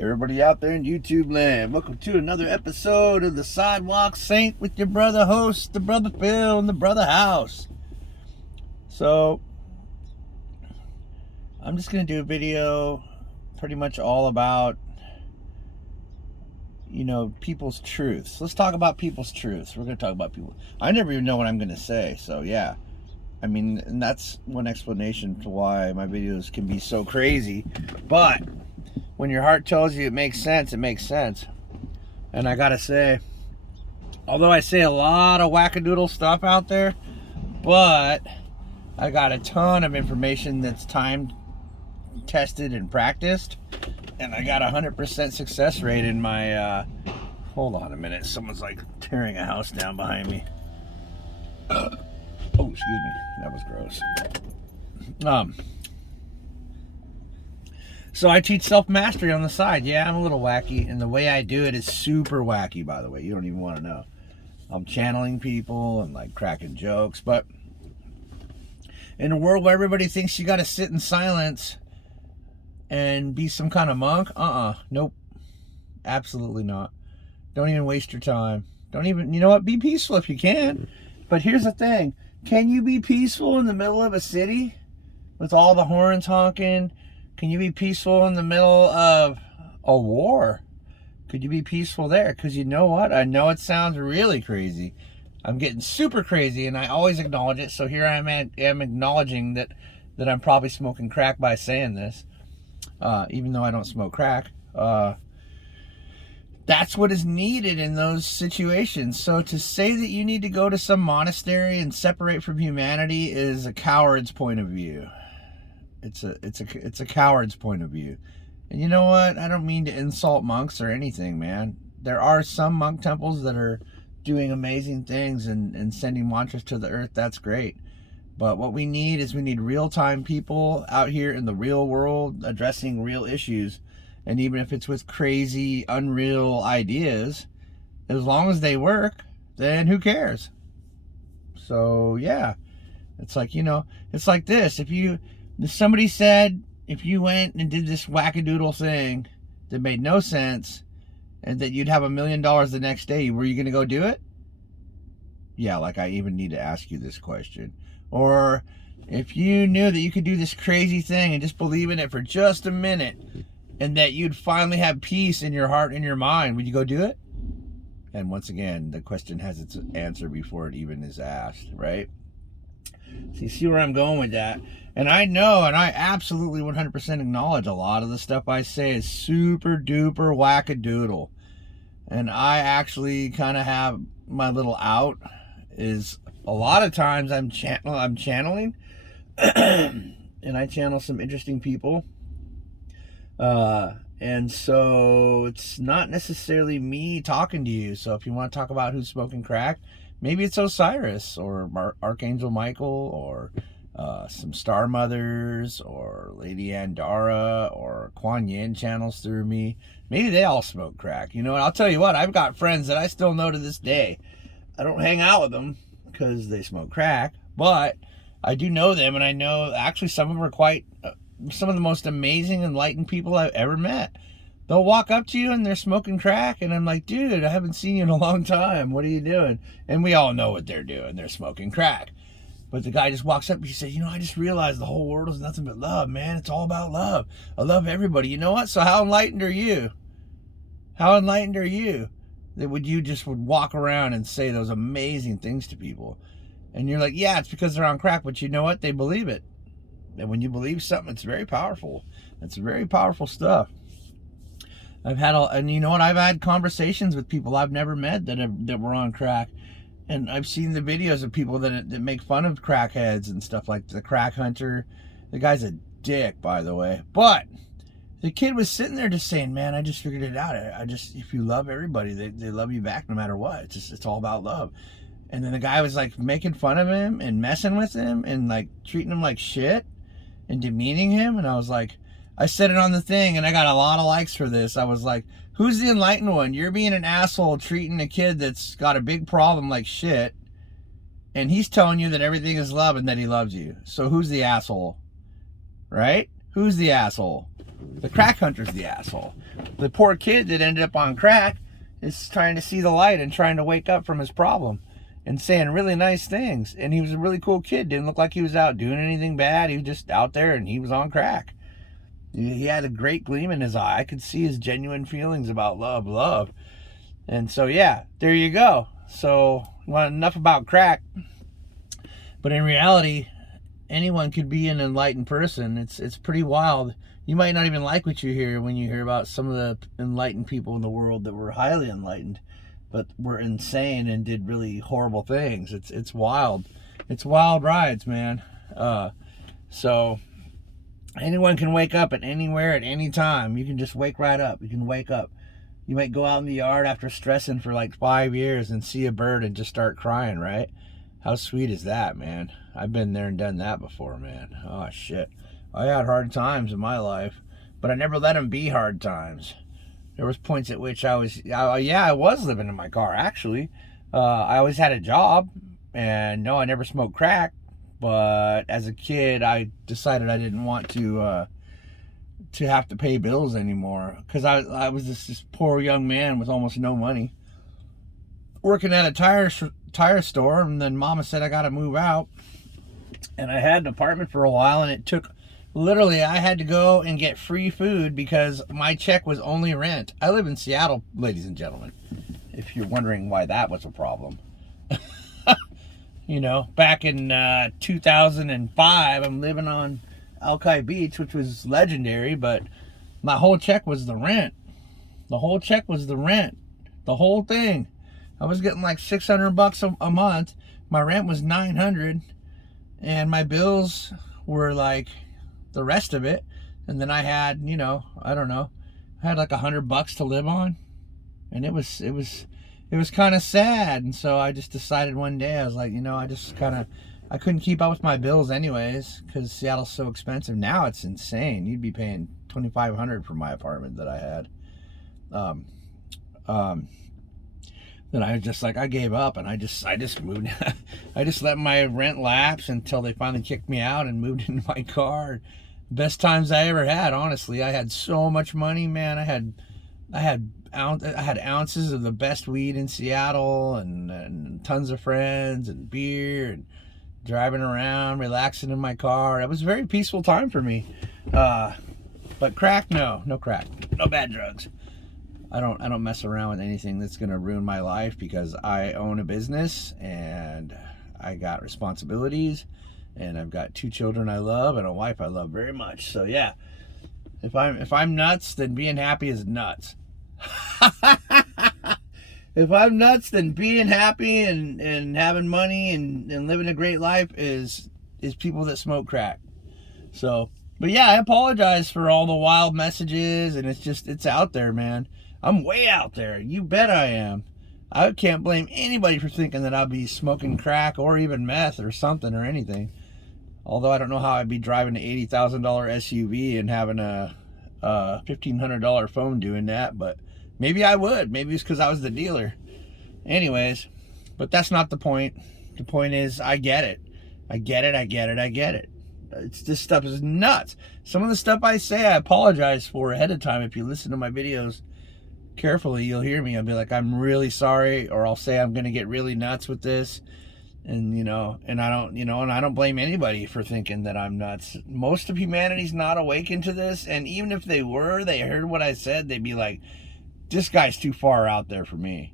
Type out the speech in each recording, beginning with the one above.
Everybody out there in YouTube land, welcome to another episode of the Sidewalk Saint with your brother host, the brother Phil, and the brother House. So, I'm just going to do a video pretty much all about, people's truths. Let's talk about people's truths. We're going to talk about people. I never even know what I'm going to say, so yeah. I mean, and that's one explanation to why my videos can be so crazy. But when your heart tells you it makes sense, it makes sense. And I gotta say, although I say a lot of wackadoodle stuff out there, but I got a ton of information that's time tested and practiced, and I got 100% success rate in my hold on a minute, someone's like tearing a house down behind me. Oh, excuse me, that was gross. So I teach self-mastery on the side. Yeah, I'm a little wacky, and the way I do it is super wacky, by the way. You don't even want to know. I'm channeling people and like cracking jokes, but in a world where everybody thinks you got to sit in silence and be some kind of monk, nope, absolutely not. Don't even waste your time. Don't even, you know what, be peaceful if you can. But here's the thing, can you be peaceful in the middle of a city with all the horns honking? Can you be peaceful in the middle of a war? Could you be peaceful there? Because you know what? I know it sounds really crazy. I'm getting super crazy, and I always acknowledge it. So here I am acknowledging that I'm probably smoking crack by saying this, even though I don't smoke crack. That's what is needed in those situations. So to say that you need to go to some monastery and separate from humanity is a coward's point of view. It's a coward's point of view. And you know what? I don't mean to insult monks or anything, man. There are some monk temples that are doing amazing things and sending mantras to the earth. That's great. But what we need is real-time people out here in the real world addressing real issues. And even if it's with crazy, unreal ideas, as long as they work, then who cares? So, yeah. It's like, it's like this. If somebody said, if you went and did this wackadoodle thing that made no sense and that you'd have $1 million the next day, were you going to go do it? Yeah, like I even need to ask you this question. Or if you knew that you could do this crazy thing and just believe in it for just a minute and that you'd finally have peace in your heart and your mind, would you go do it? And once again, the question has its answer before it even is asked, right? So you see where I'm going with that? And I know, and I absolutely 100% acknowledge a lot of the stuff I say is super duper wackadoodle. And I actually kind of have my little out is a lot of times I'm channeling and I channel some interesting people. And so it's not necessarily me talking to you. So if you want to talk about who's smoking crack, maybe it's Osiris or Archangel Michael or some Star Mothers or Lady Andara or Kuan Yin channels through me. Maybe they all smoke crack. You know, and I'll tell you what, I've got friends that I still know to this day. I don't hang out with them because they smoke crack, but I do know them, and I know actually some of them are quite some of the most amazing, enlightened people I've ever met. They'll walk up to you and they're smoking crack, and I'm like, dude, I haven't seen you in a long time. What are you doing? And we all know what they're doing. They're smoking crack. But the guy just walks up and he says, I just realized the whole world is nothing but love, man. It's all about love. I love everybody. You know what? So how enlightened are you? How enlightened are you that would walk around and say those amazing things to people? And you're like, yeah, it's because they're on crack. But you know what? They believe it. And when you believe something, it's very powerful. It's very powerful stuff. I've had conversations with people I've never met that were on crack. And I've seen the videos of people that make fun of crackheads and stuff, like the crack hunter. The guy's a dick, by the way. But the kid was sitting there just saying, man, I just figured it out. If you love everybody, they love you back no matter what. It's all about love. And then the guy was like making fun of him and messing with him and like treating him like shit and demeaning him. And I was like, I said it on the thing, and I got a lot of likes for this. I was like, who's the enlightened one? You're being an asshole treating a kid that's got a big problem like shit, and he's telling you that everything is love and that he loves you. So who's the asshole? Right? Who's the asshole? The crack hunter's the asshole. The poor kid that ended up on crack is trying to see the light and trying to wake up from his problem and saying really nice things. And he was a really cool kid. Didn't look like he was out doing anything bad. He was just out there and he was on crack. He had a great gleam in his eye. I could see his genuine feelings about love. And so, yeah, there you go. So, well, enough about crack. But in reality, anyone could be an enlightened person. It's pretty wild. You might not even like what you hear when you hear about some of the enlightened people in the world that were highly enlightened, but were insane and did really horrible things. It's wild. It's wild rides, man. So anyone can wake up at anywhere at any time. You can just wake right up. You can wake up. You might go out in the yard after stressing for like 5 years and see a bird and just start crying, right? How sweet is that, man? I've been there and done that before, man. Oh, shit. I had hard times in my life, but I never let them be hard times. There was points at which I was living in my car, actually. I always had a job, and no, I never smoked crack. But as a kid, I decided I didn't want to have to pay bills anymore, because I was this poor young man with almost no money, working at a tire store, and then Mama said I got to move out, and I had an apartment for a while, and it took. Literally, I had to go and get free food because my check was only rent. I live in Seattle, ladies and gentlemen, if you're wondering why that was a problem. You know, back in 2005, I'm living on Alki Beach, which was legendary, but my whole check was the rent. The whole check was the rent. The whole thing. I was getting like $600 a month. My rent was $900, and my bills were like the rest of it. And then I had, you know, I don't know, I had like $100 to live on, and it was kind of sad. And so I just decided one day, I was like, you know, I couldn't keep up with my bills anyways, because Seattle's so expensive. Now it's insane. You'd be paying $2,500 for my apartment that I had. Then I was just like, I gave up, and I just moved. I just let my rent lapse until they finally kicked me out and moved into my car. Best times I ever had, honestly. I had so much money, man. I had ounces of the best weed in Seattle, and tons of friends, and beer, and driving around, relaxing in my car. It was a very peaceful time for me. But crack, no crack, no bad drugs. I don't mess around with anything that's gonna ruin my life, because I own a business and I got responsibilities, and I've got 2 children I love and a wife I love very much. So yeah, if I'm nuts, then being happy is nuts. If I'm nuts, then being happy and having money and living a great life is people that smoke crack. So, but yeah, I apologize for all the wild messages, and it's out there, man. I'm way out there. You bet I am. I can't blame anybody for thinking that I'd be smoking crack or even meth or something or anything. Although I don't know how I'd be driving an $80,000 SUV and having a $1,500 phone doing that, but maybe I would. Maybe it's because I was the dealer. Anyways, but that's not the point. The point is, I get it. I get it. This stuff is nuts. Some of the stuff I say, I apologize for ahead of time. If you listen to my videos carefully, you'll hear me. I'll be like, I'm really sorry, or I'll say I'm going to get really nuts with this. And, and I don't blame anybody for thinking that I'm nuts. Most of humanity's not awakened to this. And even if they were, they heard what I said, they'd be like, this guy's too far out there for me.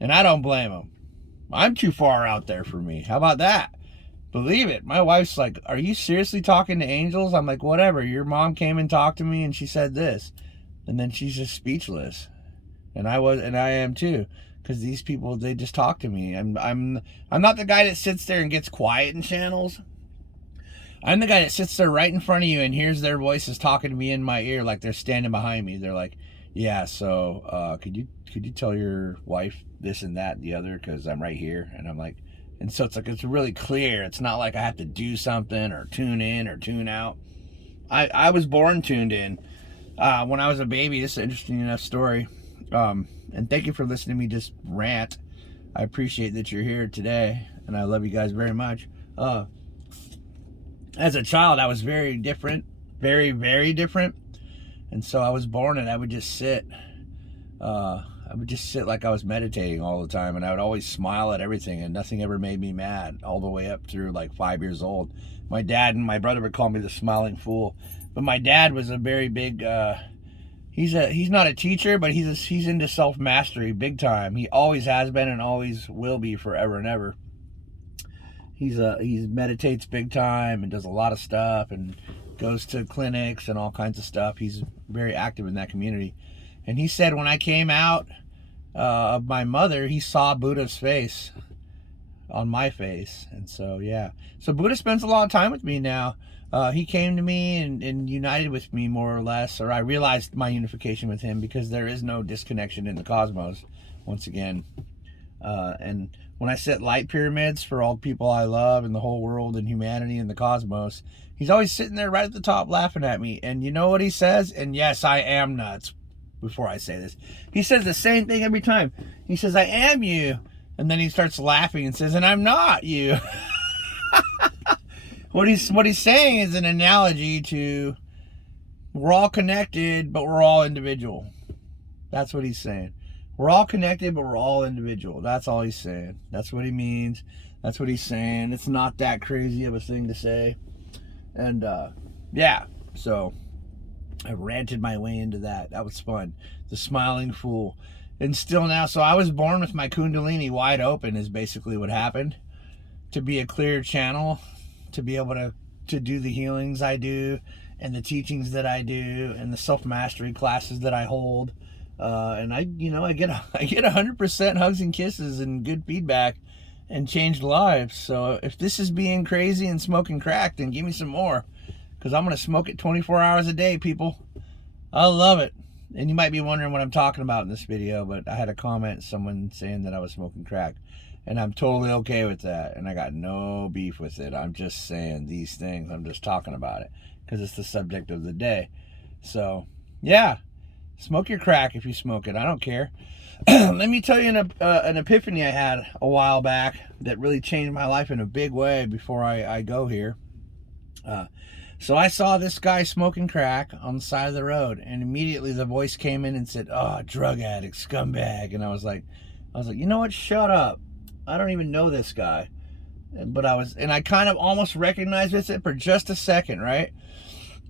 And I don't blame them. I'm too far out there for me. How about that? Believe it. My wife's like, are you seriously talking to angels? I'm like, whatever. Your mom came and talked to me and she said this. And then she's just speechless. And I am too. Because these people, they just talk to me. I'm not the guy that sits there and gets quiet in channels. I'm the guy that sits there right in front of you and hears their voices talking to me in my ear like they're standing behind me. They're like, yeah, so could you tell your wife this and that and the other, because I'm right here. And I'm like, and so it's like, it's really clear. It's not like I have to do something or tune in or tune out. I was born tuned in. When I was a baby, this is an interesting enough story. And thank you for listening to me just rant. I appreciate that you're here today, and I love you guys very much. As a child, I was very different, very, very different. And so I was born, and I would just sit. I would just sit like I was meditating all the time, and I would always smile at everything, and nothing ever made me mad all the way up through like 5 years old. My dad and my brother would call me the smiling fool, but my dad was a very big. He's not a teacher, but he's into self mastery big time. He always has been and always will be forever and ever. He meditates big time and does a lot of stuff and goes to clinics and all kinds of stuff. He's very active in that community. And he said when I came out of my mother, he saw Buddha's face on my face. And so, yeah. So Buddha spends a lot of time with me now. He came to me and united with me more or less, or I realized my unification with him, because there is no disconnection in the cosmos, once again. And when I set light pyramids for all the people I love and the whole world and humanity and the cosmos, he's always sitting there right at the top laughing at me. And you know what he says? And yes, I am nuts. Before I say this, he says the same thing every time. He says, I am you. And then he starts laughing and says, and I'm not you. What he's saying is an analogy to, we're all connected, but we're all individual. That's what he's saying. We're all connected, but we're all individual. That's all he's saying. That's what he means. That's what he's saying. It's not that crazy of a thing to say. And yeah, so I ranted my way into that. That was fun. The smiling fool. And still now, so I was born with my Kundalini wide open is basically what happened. To be a clear channel, to be able to do the healings I do, and the teachings that I do, and the self-mastery classes that I hold. And I get 100% hugs and kisses and good feedback and changed lives. So if this is being crazy and smoking crack, then give me some more. Because I'm going to smoke it 24 hours a day, people. I love it. And you might be wondering what I'm talking about in this video, but I had a comment, someone saying that I was smoking crack. And I'm totally okay with that. And I got no beef with it. I'm just saying these things. I'm just talking about it. Because it's the subject of the day. So, yeah. Smoke your crack if you smoke it. I don't care. Let me tell you an epiphany I had a while back that really changed my life in a big way before I go here. So I saw this guy smoking crack on the side of the road, and immediately the voice came in and said, "Oh, drug addict, scumbag." And I was like, you know what? Shut up. I don't even know this guy. But I kind of almost recognized it for just a second, right?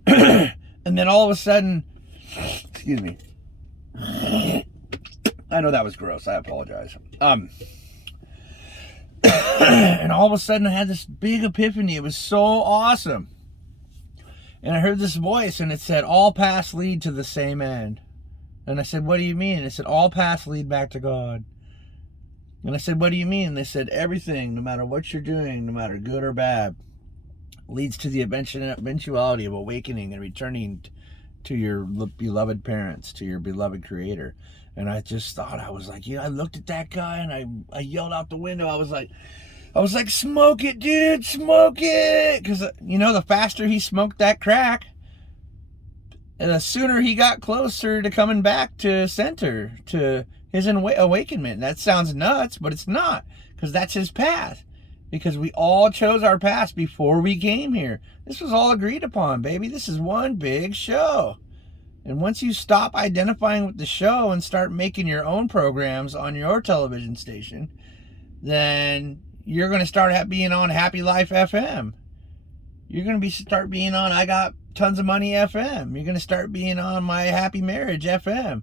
And then all of a sudden, excuse me. I know that was gross. I apologize. And all of a sudden I had this big epiphany. It was so awesome. And I heard this voice, and it said, all paths lead to the same end. And I said, what do you mean? And it said, all paths lead back to God. And I said, what do you mean? And they said, everything, no matter what you're doing, no matter good or bad, leads to the eventuality of awakening and returning to your beloved parents, to your beloved creator. And I just thought, I was like, I looked at that guy, and I yelled out the window. I was like, smoke it, dude, smoke it. Because, the faster he smoked that crack, and the sooner he got closer to coming back to center, to his awakenment. That sounds nuts, but it's not, because that's his path. Because we all chose our path before we came here. This was all agreed upon, baby. This is one big show. And once you stop identifying with the show and start making your own programs on your television station, then you're going to start being on Happy Life FM. You're going to start being on I Got Tons of Money FM. You're going to start being on My Happy Marriage FM.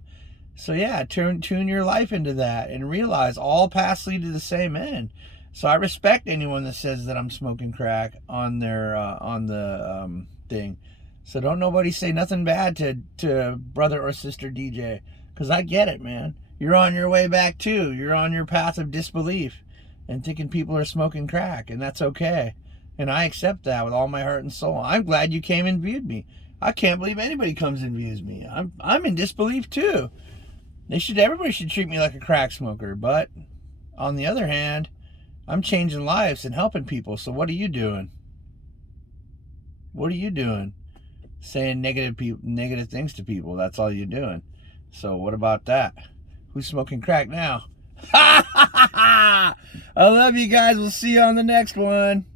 So yeah, tune your life into that and realize all paths lead to the same end. So I respect anyone that says that I'm smoking crack on their on the thing. So don't nobody say nothing bad to brother or sister DJ, because I get it, man. You're on your way back too. You're on your path of disbelief and thinking people are smoking crack, and that's okay. And I accept that with all my heart and soul. I'm glad you came and viewed me. I can't believe anybody comes and views me. I'm in disbelief too. Everybody should treat me like a crack smoker, but on the other hand, I'm changing lives and helping people. So what are you doing? What are you doing? Saying negative things to people. That's all you're doing. So what about that? Who's smoking crack now? I love you guys. We'll see you on the next one.